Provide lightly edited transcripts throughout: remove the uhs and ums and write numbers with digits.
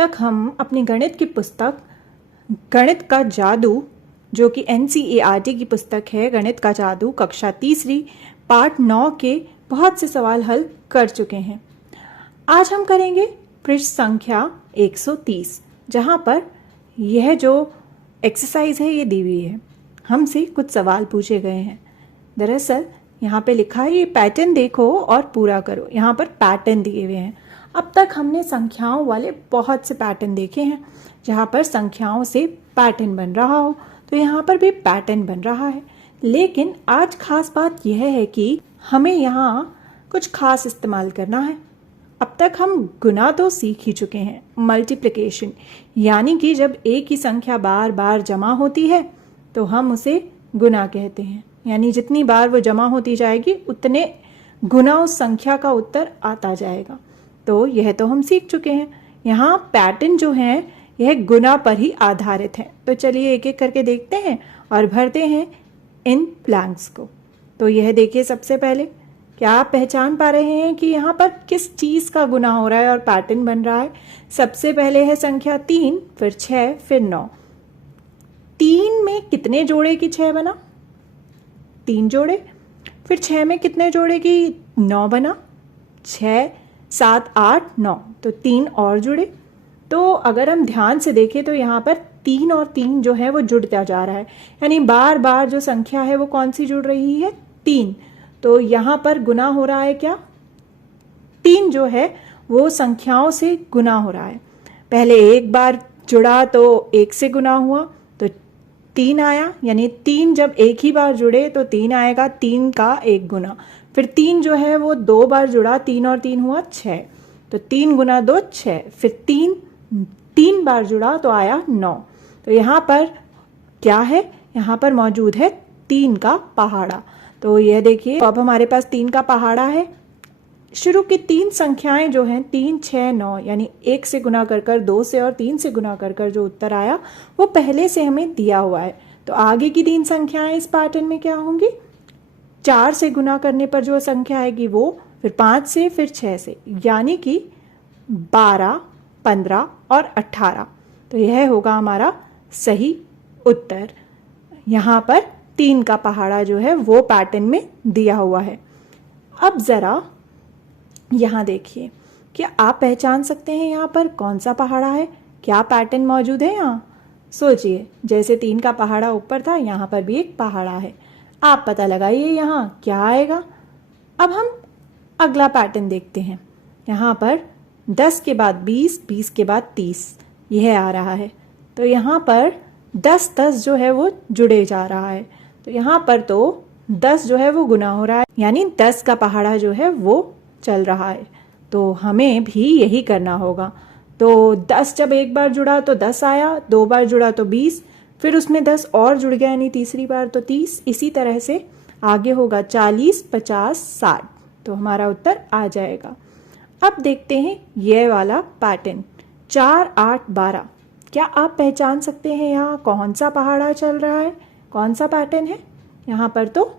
तक हम अपनी गणित की पुस्तक गणित का जादू, जो कि NCERT की पुस्तक है, गणित का जादू कक्षा तीसरी पाठ 9 के बहुत से सवाल हल कर चुके हैं। आज हम करेंगे पृष्ठ संख्या 130, जहाँ पर यह जो एक्सरसाइज है ये दी हुई है। हमसे कुछ सवाल पूछे गए हैं। दरअसल यहाँ पे लिखा है ये पैटर्न देखो और पूरा करो। यहाँ पर पैटर्न दिए हुए हैं। अब तक हमने संख्याओं वाले बहुत से पैटर्न देखे हैं, जहाँ पर संख्याओं से पैटर्न बन रहा हो, तो यहाँ पर भी पैटर्न बन रहा है। लेकिन आज खास बात यह है कि हमें यहाँ कुछ खास इस्तेमाल करना है। अब तक हम गुना तो सीख ही चुके हैं, मल्टीप्लिकेशन, यानी कि जब एक ही संख्या बार बार जमा होती है तो हम उसे गुना कहते हैं। यानी जितनी बार वो जमा होती जाएगी उतने गुना उस संख्या का उत्तर आता जाएगा। तो यह तो हम सीख चुके हैं। यहाँ पैटर्न जो है यह गुना पर ही आधारित है। तो चलिए एक एक करके देखते हैं और भरते हैं इन ब्लैंक्स को। तो यह देखिए, सबसे पहले क्या आप पहचान पा रहे हैं कि यहाँ पर किस चीज का गुना हो रहा है और पैटर्न बन रहा है। सबसे पहले है संख्या 3, फिर 6, फिर 9। 3 में कितने जोड़े की 6 बना? 3 जोड़े। फिर 6 में कितने जोड़े की 9 बना? 6, 7, 8, 9। तो 3 और जुड़े। तो अगर हम ध्यान से देखें तो यहाँ पर 3 और 3 जो है वो जुड़ता जा रहा है। यानी बार बार जो संख्या है वो कौन सी जुड़ रही है? 3। तो यहाँ पर गुना हो रहा है क्या? 3 जो है वो संख्याओं से गुना हो रहा है। पहले एक बार जुड़ा तो 1 से गुना हुआ तो 3 आया। यानी 3 जब एक ही बार जुड़े तो 3 आएगा, 3 का 1 गुना। फिर 3 जो है वो 2 बार जुड़ा, 3 और 3 हुआ 6। तो 3 गुना 2 6। फिर 3 बार जुड़ा तो आया 9। तो यहाँ पर क्या है? यहाँ पर मौजूद है 3 का पहाड़ा। तो यह देखिए, अब हमारे पास 3 का पहाड़ा है। शुरू की 3 संख्याएं जो हैं 3, 6, 9, यानी 1 से गुना कर कर, 2 से और 3 से गुना कर कर जो उत्तर आया वो पहले से हमें दिया हुआ है। तो आगे की 3 संख्याएं इस पैटर्न में क्या होंगी? 4 से गुना करने पर जो संख्या आएगी वो, फिर 5 से, फिर 6 से, यानी कि 12, 15 और 18। तो यह होगा हमारा सही उत्तर। यहाँ पर 3 का पहाड़ा जो है वो पैटर्न में दिया हुआ है। अब जरा यहाँ देखिए, क्या आप पहचान सकते हैं यहाँ पर कौन सा पहाड़ा है? क्या पैटर्न मौजूद है यहाँ? सोचिए, जैसे 3 का पहाड़ा ऊपर था, यहाँ पर भी एक पहाड़ा है। आप पता लगाइए यहाँ क्या आएगा। अब हम अगला पैटर्न देखते हैं। यहाँ पर 10 के बाद 20, 20 के बाद 30, यह आ रहा है। तो यहाँ पर 10 10 जो है वो जुड़े जा रहा है। तो यहाँ पर तो 10 जो है वो गुना हो रहा है, यानी 10 का पहाड़ा जो है वो चल रहा है। तो हमें भी यही करना होगा। तो 10 जब एक बार जुड़ा तो 10 आया, 2 बार जुड़ा तो 20, फिर उसमें 10 और जुड़ गया, यानी तीसरी बार तो 30। इसी तरह से आगे होगा 40, 50, 60। तो हमारा उत्तर आ जाएगा। अब देखते हैं ये वाला पैटर्न 4, 8, 12। क्या आप पहचान सकते हैं यहाँ कौन सा पहाड़ा चल रहा है? कौन सा पैटर्न है? यहाँ पर तो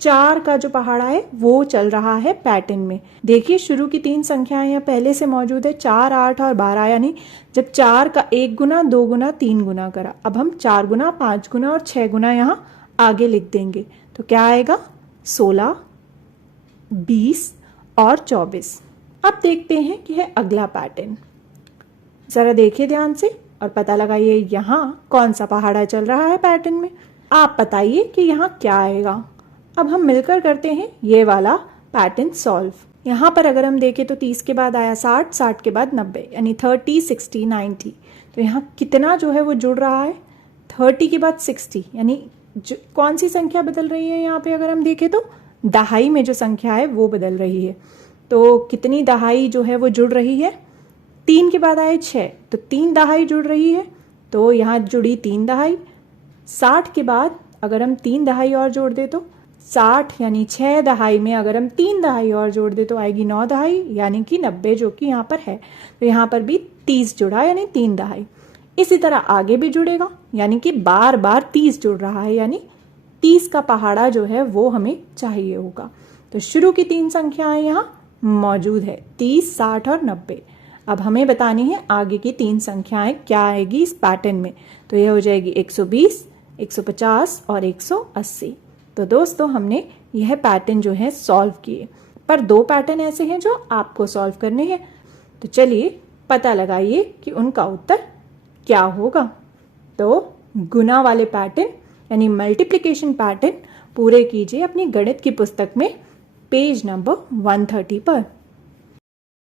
4 का जो पहाड़ा है वो चल रहा है पैटर्न में। देखिए, शुरू की 3 संख्याएं यहाँ पहले से मौजूद है, 4, 8 और 12। यानी जब 4 का 1 गुना, 2 गुना, 3 गुना करा, अब हम 4 गुना, 5 गुना और 6 गुना यहाँ आगे लिख देंगे। तो क्या आएगा? 16, 20 और 24। अब देखते हैं कि है अगला पैटर्न। जरा देखिए ध्यान से और पता लगाइए यहाँ कौन सा पहाड़ा चल रहा है पैटर्न में। आप बताइए कि यहाँ क्या आएगा। अब हम मिलकर करते हैं ये वाला पैटर्न सॉल्व। यहाँ पर अगर हम देखें तो 30 के बाद आया 60, 60 के बाद 90, यानी 30, 60, 90। तो यहाँ कितना जो है वो जुड़ रहा है? 30 के बाद 60, यानी कौन सी संख्या बदल रही है यहाँ पे? अगर हम देखें तो दहाई में जो संख्या है वो बदल रही है। तो कितनी दहाई जो है वो जुड़ रही है? 3 के बाद आए 6, तो 3 दहाई जुड़ रही है। तो यहाँ जुड़ी 3 दहाई। 60 के बाद अगर हम 3 दहाई और जोड़ दे तो 60, यानी 6 दहाई में अगर हम 3 दहाई और जोड़ दे तो आएगी 9 दहाई, यानी कि 90, जो कि यहाँ पर है। तो यहाँ पर भी 30 जुड़ा, यानी 3 दहाई। इसी तरह आगे भी जुड़ेगा, यानी कि बार बार 30 जुड़ रहा है, यानी 30 का पहाड़ा जो है वो हमें चाहिए होगा। तो शुरू की 3 संख्याएं यहाँ मौजूद है, 30, 60 और 90। अब हमें बतानी है आगे की 3 संख्याएं क्या आएगी इस पैटर्न में। तो यह हो जाएगी 120, 150 और 180। तो दोस्तों हमने यह पैटर्न जो है सॉल्व किए, पर 2 पैटर्न ऐसे हैं जो आपको सॉल्व करने हैं। तो चलिए पता लगाइए कि उनका उत्तर क्या होगा। तो गुना वाले पैटर्न यानी मल्टीप्लिकेशन पैटर्न पूरे कीजिए अपनी गणित की पुस्तक में पेज नंबर 130 पर।